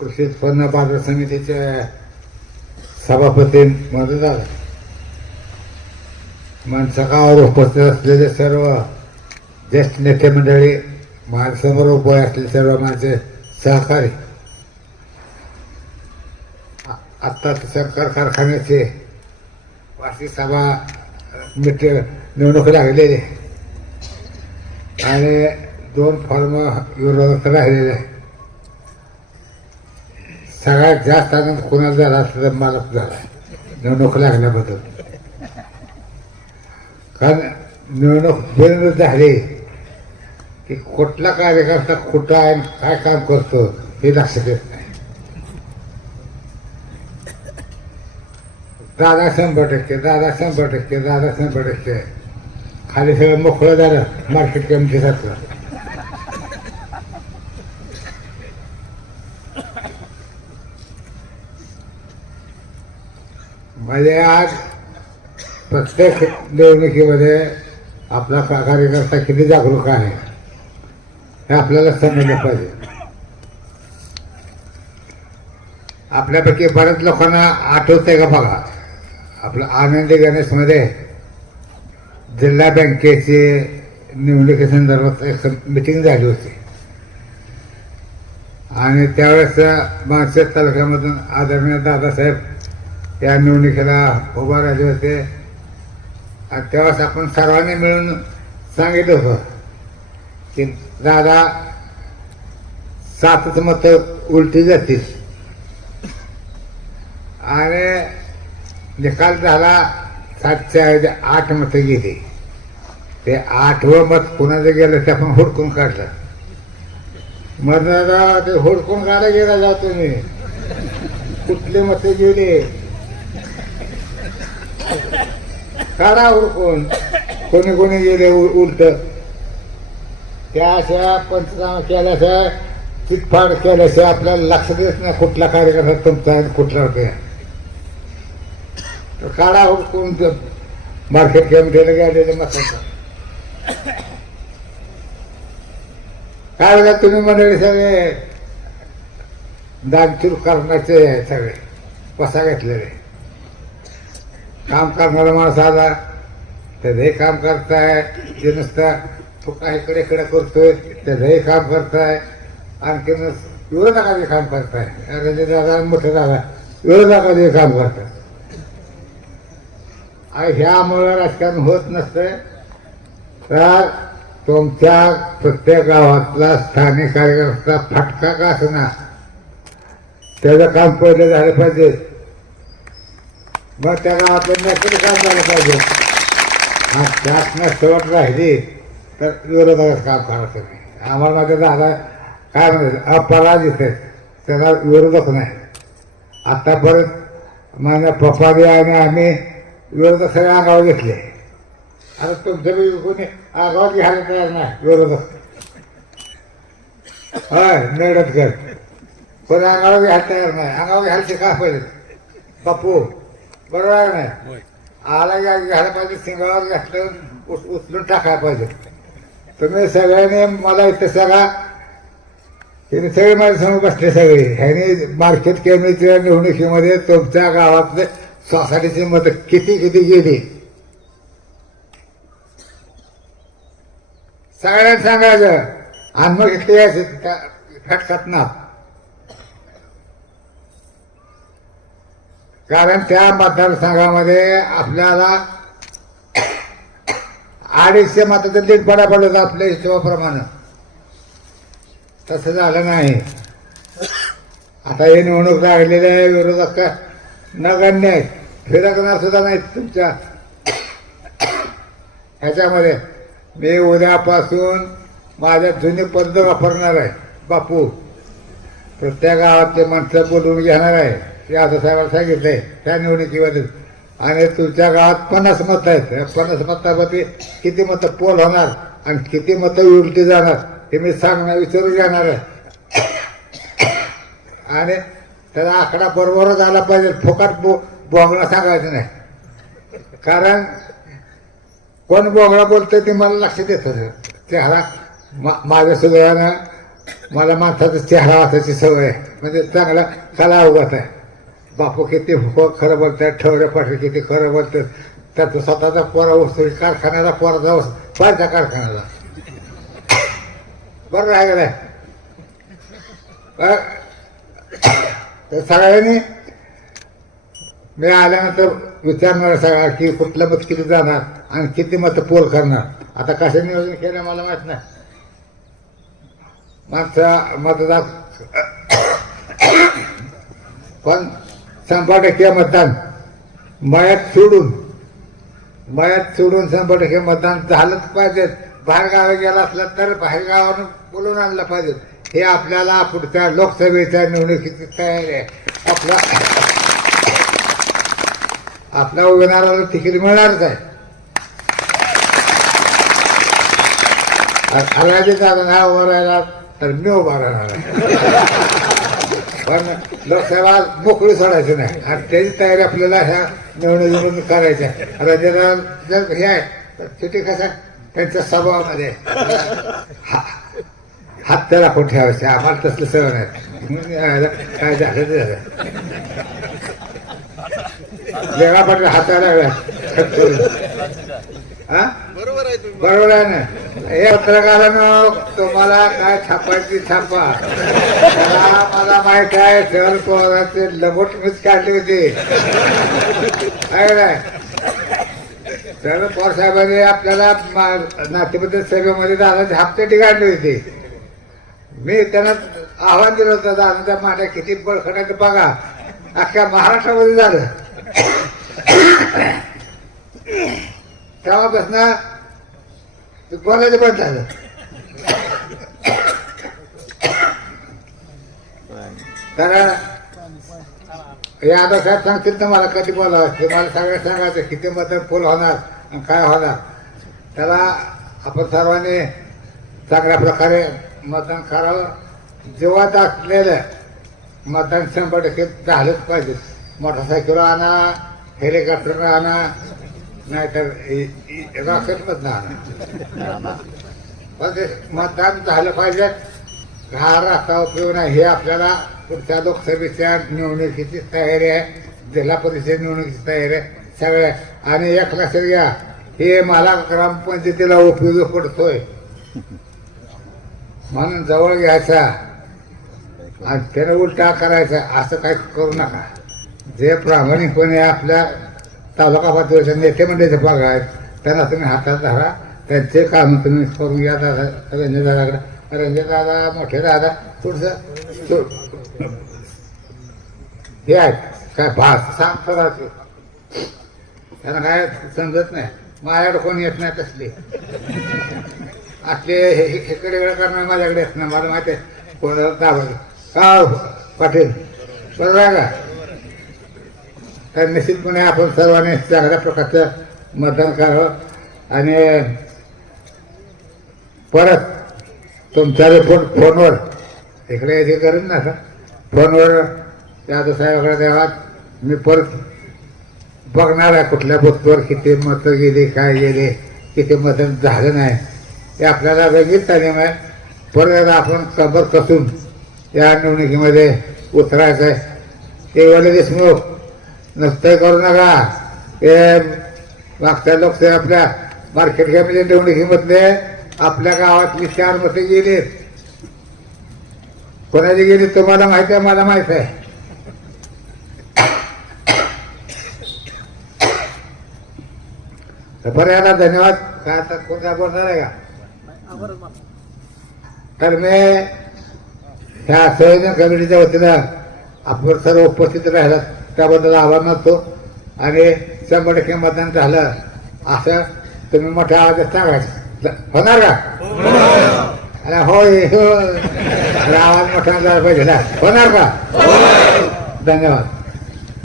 कृषी उत्पन्न बाजार समितीचे सभापती मतदार झाला माणसाकावर उपस्थित असलेले सर्व ज्येष्ठ नेते मंडळी माझ्यासमोर उभे असलेले सर्व माझे सहकारी आ- आत्ता सरकार कारखान्याचे वार्षिक सभा मिट निवडणूक लागलेली आहे. आणि दोन फॉर्म विरोधात राहिलेले आहे. सगळ्यात जास्त आनंद कोणाला झाला असला तर मला झाला. निवडणूक लागल्याबद्दल. कारण निवडणूक बंद झाली की कुठला कार्यकर्ता कुठं आहे काय काम करतो हे लक्षात येत नाही. दादा शंभर टक्के दादा शंभर टक्के दादा शंभर टक्के. खाली सगळं मोकळं झालं मार्केट कमिटीसारखं. म्हणजे आज प्रत्येक निवडणुकीमध्ये आपला का- कार्यकर्ता किती जागरूक आहे हे आपल्याला समजलं पाहिजे. आपल्यापैकी बऱ्याच लोकांना आठवतंय का बघा आपलं आनंदी गणेशमध्ये जिल्हा बँकेची निवडणुकीसंदर्भात एक मिटिंग झाली होती. आणि त्यावेळेस मानसेत तालुक्यामधून आदरणीय दादासाहेब त्या निवडणुकीला उभा राहिले होते. आणि तेव्हाच आपण सर्वांनी मिळून सांगितलं होतं की दादा सातच मतं उलटी जातील. आणि निकाल झाला सातच्या ऐवजी आठ मतं गेली. ते आठवं मत कुणाचं गेलं ते आपण हुडकून काढलं. मग दादा ते हुडकून काढा गेला जातो तुम्ही. कुठले मतं गेले? काढा उरकून कोणी कोणी गेले उलट. त्या अशा पंचनामा केल्यास चितफाड केल्यास आपल्याला लक्षात येत नाही कुठला कार्यकर्ता तुमचा आहे कुठला होते तर काढा हुडकून मार्केट कमिटीला गेलेले मसाला. काय बघा तुम्ही मंडळी सगळे? दानचूर करण्याचे सगळे कसा घेतलेले. काम करणारा माणूस आला तर हे काम करताय ते नुसतं तो काही इकडे इकडे करतोय तर हे काम करताय. आणखीन विरोधकाचे काम करताय. अरे दादा मोठे दादा विरोधकाचे काम करताय. आणि ह्यामुळे राजकारण होत नसतंय तर तुमच्या प्रत्येक गावातला स्थानिक कार्यकर्ता फटका का असणार त्याचं काम पहिले झालं पाहिजे. मग त्या गावातलं नक्की काम झालं पाहिजे. हा त्यात नसवट राहिली तर विरोधाचं काम करायचं नाही आम्हाला माझ्या दादा काय म्हणायचं अपराजित आहे त्याला विरोधक नाही. आत्तापर्यंत माझ्या पप्पाने आणि आम्ही विरोधक सगळे अंगावर घेतले. आता तुमच्या बी कोणी अंगावर घ्यायला तयार नाही विरोधक. होय नडतकर कोणी अंगावर घ्यायला तयार नाही. अंगावर घ्यायला शिका पाहिजे पप्पू. बरोबर आहे नाही? आला घ्या घ्यायला पाहिजे सिंगावर घातलं उच- उचलून टाकायला पाहिजे. तुम्ही सगळ्यांनी मला इथं सांगा. तुम्ही सगळे माझ्यासमोर बसले सगळे. ह्याने मार्केट केंद्राच्या निवडणुकीमध्ये तुमच्या गावातले सोसायटीची मतं किती किती गेली सगळ्यांना सांगायचं. आणि मग इथे फटकात ना कारण त्या मतदारसंघामध्ये आपल्याला अडीचशे मताचं लीड पडा पडलं होतं आपल्या हिशोबाप्रमाणे. तसं झालं नाही. आता हे निवडणूक लागलेले आहे विरोधक नगण्य आहेत. फिरकणार सुद्धा नाहीत तुमच्या. ह्याच्यामध्ये मी उद्यापासून माझ्या जुनी पद्धत वापरणार आहे बापू. प्रत्येक गावातले माणसं बोलवून घेणार आहे. हे आता साहेबांना सांगितलंय त्या निवडणुकीमध्ये. आणि तुमच्या गावात पन्नास मतं आहेत. पन्नास मतामध्ये किती मतं पोल होणार आणि किती मतं उलटी जाणार हे मी सांगणार विचारून जाणार आहे. आणि त्याचा आकडा बरोबरच आला पाहिजे फोकाट बो बोगणं सांगायचं नाही. कारण कोण बोगळा बोलतोय ते मला लक्षात येतं चेहरा मा माझ्या सुदैवानं मला माणसाचा चेहरा असायची सवय आहे. म्हणजे चांगला कला उभाच आहे. बापू हो किती खरं बोलतात ठेवऱ्या पाठी किती खरं बोलतात. त्याचा स्वतःचा पोरा वस्तू कारखान्याला पोरा जाऊ पाहिजे कारखान्याला. बरं आहे तर सगळ्यांनी मी आल्यानंतर विचारणार सगळा की कुठलं मत किती जाणार आणि किती मत पोल करणार. आता कसं नियोजन केलं मला माहीत नाही. माणसा मतदार पण शंभर टक्के मतदान. मयात सोडून मयात सोडून शंभर टक्के मतदान झालंच पाहिजे. बाहेर गावी गेला असला तर बाहेर गावानं बोलून आणलं पाहिजे. हे आपल्याला पुढच्या लोकसभेच्या निवडणुकीची तयारी आहे. आपला आपल्या उमेदवाराला तिकीट मिळणारच आहे. हराजी जागा उभा राहिला तर मी उभा राहणार आहे. पण लोकसभा मोकळी सोडायची नाही. आणि त्याची तयारी आपल्याला ह्या निवडणुकीमधून करायची आहे. रंजना जर हे आहे तर तिथे कसं त्यांच्या स्वभावामध्ये हा- हात तर आपण ठेवायचे. आम्हाला तसलं सवय नाही. काय झालं ते झालं. वेगळा पण हाताला हा बरोबर आहे ना? हे पत्रकारानं तुम्हाला काय छापायची छापा? मला माहीत आहे शहर पवारांचे लगोट मीच काढले होते. काय शरद पवार साहेबांनी आपल्याला मा- नातेबद्दल सभेमध्ये दादाचे हप्ते टिकाडले होते. मी त्यांना आव्हान दिलं होतं दादाच्या मांड्या किती बळखटात बघा. अख्ख्या महाराष्ट्रामध्ये झालं. तेव्हापासून ते बोलायचं बंद झालं तर आता साहेब सांगतील तर मला कधी बोलावं? ते मला सगळं सांगायचं किती मतदान फुल होणार आणि काय होणार? त्याला आपण सर्वांनी चांगल्या प्रकारे मतदान करावं. जेव्हा असलेलं मतदान शंभर टक्के झालंच पाहिजे. मोटरसायकल आणा हेलिकॉप्टर आणा नाहीतर रॉकेट मधनं आणा पण ते मतदान झालं पाहिजे. हा रास्ता उपयोग नाही. हे आपल्याला पुढच्या लोकसभेच्या निवडणुकीची तयारी आहे. जिल्हा परिषद निवडणुकीची तयारी आहे. सगळ्या आणि एक लक्षात घ्या हे मला ग्रामपंचायतीला उपयोग पडतोय. म्हणून जवळ घ्यायचा. आणि त्याने उलटा करायचा. असं काही करू नका. जे प्रामाणिकपणे आपल्या तालुका पातळीच्या नेते मंडळीचे भाग आहेत त्यांना तुम्ही हातात धरा त्यांचे काम तुम्ही करून घ्या दादा रंजन दादाकडे. रंजन दादा मोठे दादा थोडस हे आहेत काय भास सांगतो राहतो त्यांना काय समजत नाही. माझ्याकडे कोण येत नाही तसले. आपले हे हेकडे वेळ करणार माझ्याकडे येत नाही मला माहिती आहे. कोणाला दाबा का हो, पाटील? बरोबर आहे का? तर निश्चितपणे आपण सर्वांनी चांगल्या प्रकारचं मतदान करावं. आणि परत तुमचा रिपोर्ट फोनवर. इकडे हे करेन ना फोनवर यादव साहेबाकडे देवात मी परत बघणार आहे कुठल्या बुथवर किती मतं गेली काय गेले किती मतं झालं नाही. हे आपल्याला वेगळीच तालीम आहे. परत एकदा आपण कबर कसून या निवडणुकीमध्ये उतरायचं आहे ते वडील देशमुख नुसतं करू नका. ते मागच्या लोकसभा आपल्या मार्केट कमिटी निवडणुकीमधले आपल्या गावातली चार मते गेली कोणाची गेली तुम्हाला माहिती आहे? मला माहीत आहे. तर बरं याला धन्यवाद. काय आता कोणता बोलणार आहे का? तर मी ह्या संयोजन कमिटीच्या वतीनं आपण सर्व उपस्थित राहिला त्याबद्दल आभार मानतो. आणि शंभर टक्के मतदान झालं असं तुम्ही मोठ्या आवाजात सांगायचं होणार का? अरे होय हो आवाज मोठा झाला पाहिजे ना. होणार का? धन्यवाद.